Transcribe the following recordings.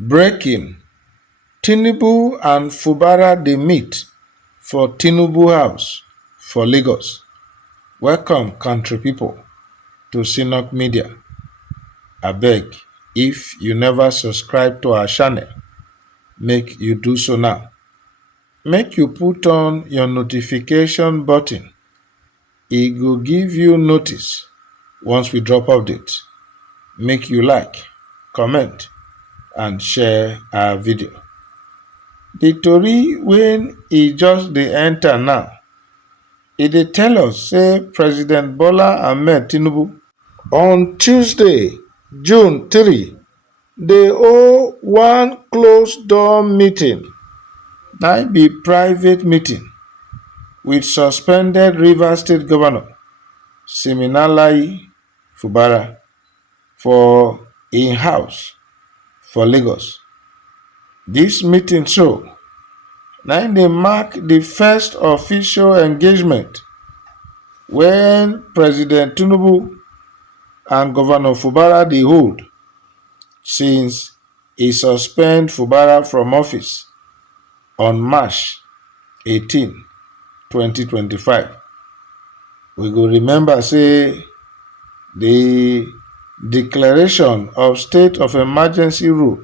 Breaking: Tinubu and Fubara dey meet for Tinubu house for Lagos. Welcome country people to Synok Media. Abeg, if you never subscribe to our channel, make you do so now. Make you put on your notification button. E go give you notice once we drop update. Make you like, comment and share our video. The tory wey e just dey enter now, e dey tell us say President Bola Tinubu on Tuesday, June 3, dey hold one closed door meeting, na be private meeting, with suspended Rivers State Governor Siminalayi Fubara for im house for Lagos. Dis meeting na dey mark the first official engagement when President Tinubu and Governor Fubara dey hold since e suspend Fubara from office on March 18, 2025. We go remember say the declaration of state of emergency rule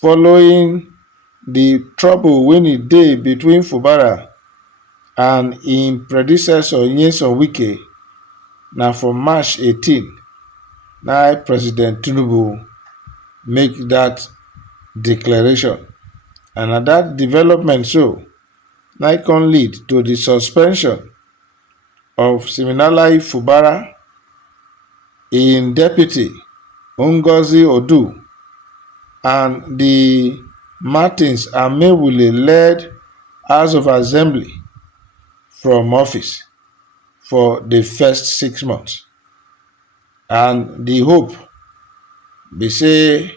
following the trouble wey e dey between Fubara and im predecessor Nyesom Wike na for March 18 na President Tinubu make that declaration, and na that development na come lead to the suspension of Siminalayi Fubara, im deputy Ngozi Odu, and the Martins Amewule led House of Assembly from office for the first 6 months. And the hope be say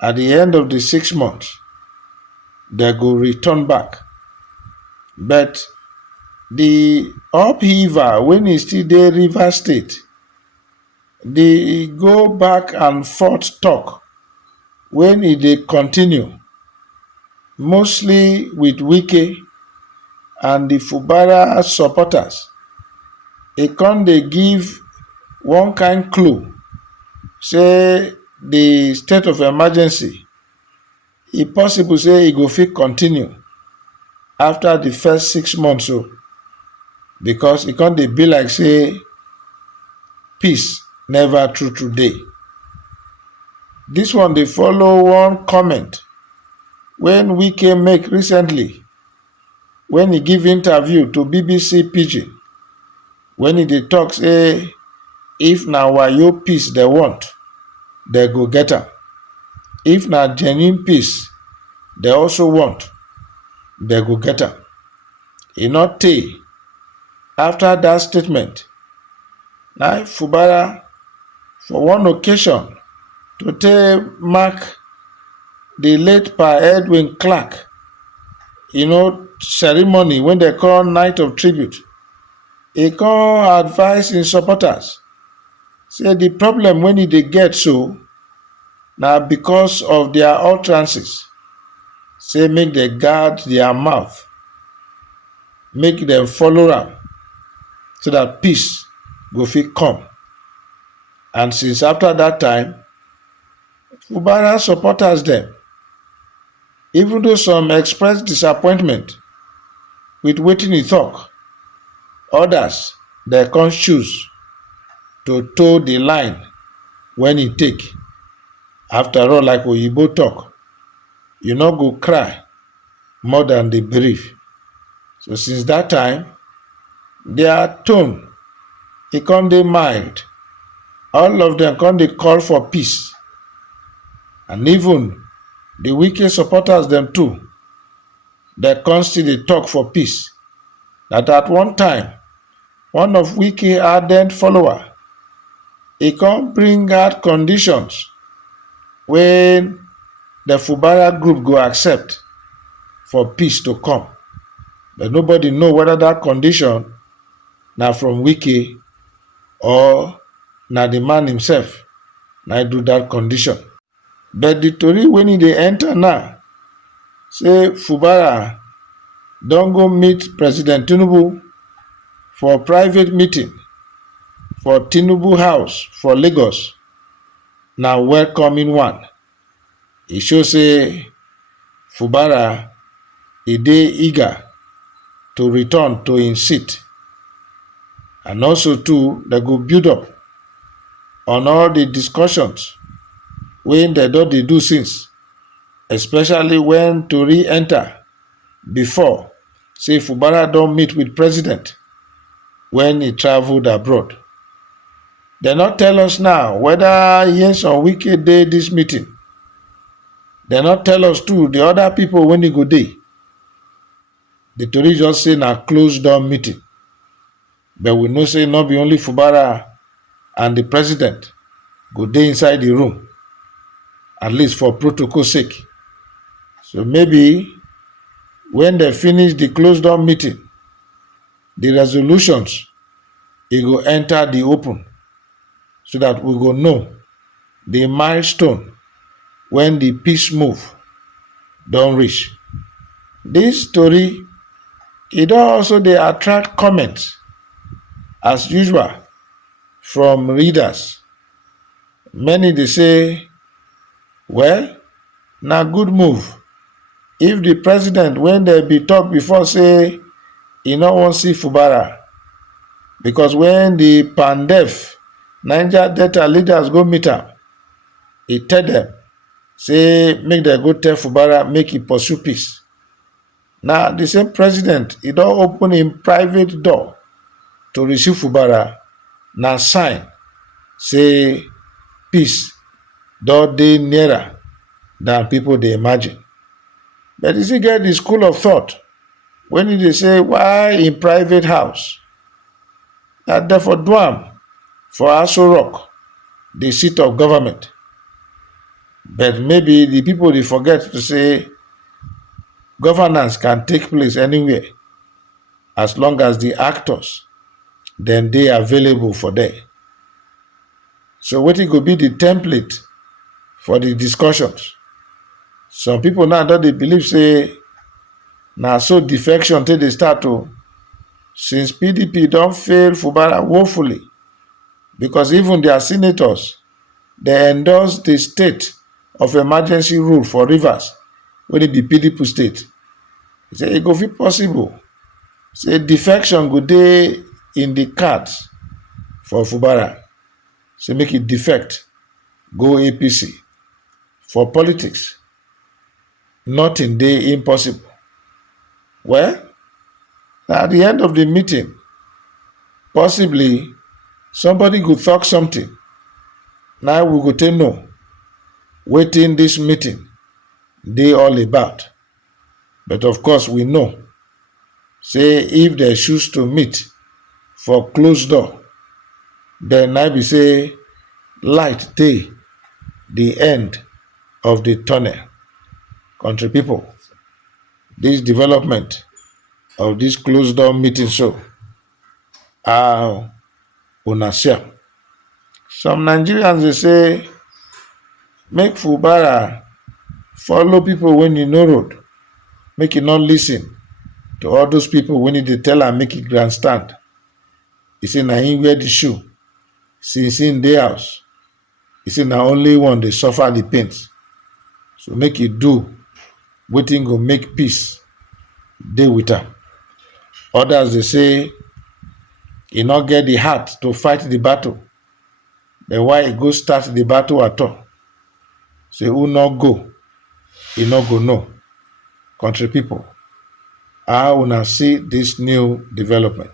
at the end of the 6 months, they go return back. But the upheaval when e still dey Rivers State, dey go back and forth talk when e dey continue, mostly with Wike and the Fubara supporters. E come dey give one kind clue say the state of emergency, e possible say e go fit continue after the first 6 months because e come dey be like say peace never true dey. This one dey follow one comment when Wike make recently when he give interview to BBC Pidgin, when he dey talk say if na wayo peace they want, they go get am. If na genuine peace they also want, they go get am. E no tey after that statement, na Fubara for one occasion to take mark the late Pa Edwin Clark ceremony when they call Night of Tribute. E come advise im supporters say the problem when e dey get na because of their utterances, say make dem guard their mouth, make dem follow am so that peace go fit come. And since after that time, Fubara supporters dem, even though some express disappointment with wetin e talk, others they come choose to toe the line when e take. After all, like Oyibo talk, you no go cry more than the bereave. So since that time, their tone e come dey mild. All of them come dey call for peace, and even the Wike supporters them too, they come still dey talk for peace. That at one time, one of Wike ardent follower, he come bring out conditions when the Fubara group go accept for peace to come. But nobody know whether that condition na from Wike or na the man himself na do that condition. But the tory when e dey enter now, say Fubara don go meet President Tinubu for private meeting for Tinubu house for Lagos. Na welcoming one. E show say Fubara e dey eager to return to im seat, and also too dem go build up on all the discussions wey dem don dey do since, especially when tori enter before say Fubara don meet with president when he travelled abroad. Dem no tell us now whether Nyesom Wike dey dis meeting. Dem no tell us too the other people when e go dey. The tori just say na closed door meeting, but we know say no be only Fubara and the president go dey inside the room, at least for protocol sake. So maybe when they finish the closed door meeting, the resolutions e go enter the open, so that we go know the milestone when the peace move don reach. This story e don also dey attract comments as usual from readers. Many dey say, well, na good move if the president when dem be talk before say e no wan see Fubara, because when the pandef Niger Delta leaders go meet am, e tell dem say make dem go tell Fubara make e pursue peace. Now the same president e don open im private door to receive Fubara, na sign say peace don dey nearer than people dey imagine. But you still get the school of thought when e dey say why im private house? Na dem for do am for Aso Rock, the seat of government. But maybe the people dey forget to say governance can take place anywhere as long as the actors dem dey available for there. So wetin go be the template for the discussions? Some people now don dey believe say na so defection take dey start o, since PDP don fail Fubara woefully, because even their senators dey endorse the state of emergency rule for Rivers wey be PDP state. Say e go fit possible say defection go dey in the cards for Fubara, say make e defect go APC. For politics, nothing dey impossible. Well, at the end of the meeting, possibly somebody go talk something. Now we go take know wetin this meeting dey all about. But of course we know say if they choose to meet for closed door, then na be say light dey the end of the tunnel. Country people, this development of this closed door meeting, so how una see am? Some Nigerians dey say make Fubara follow people when e no road, make e not listen to all those people when e dey tell am make e grandstand. E say na him wear the shoe since him dey house. E say na only one dey suffer the pains. So make e do wetin go make peace dey with am. Others dey say e no get the heart to fight the battle, then why e go start the battle at all? Say who no go, e no go know. Country people, how una see this new development?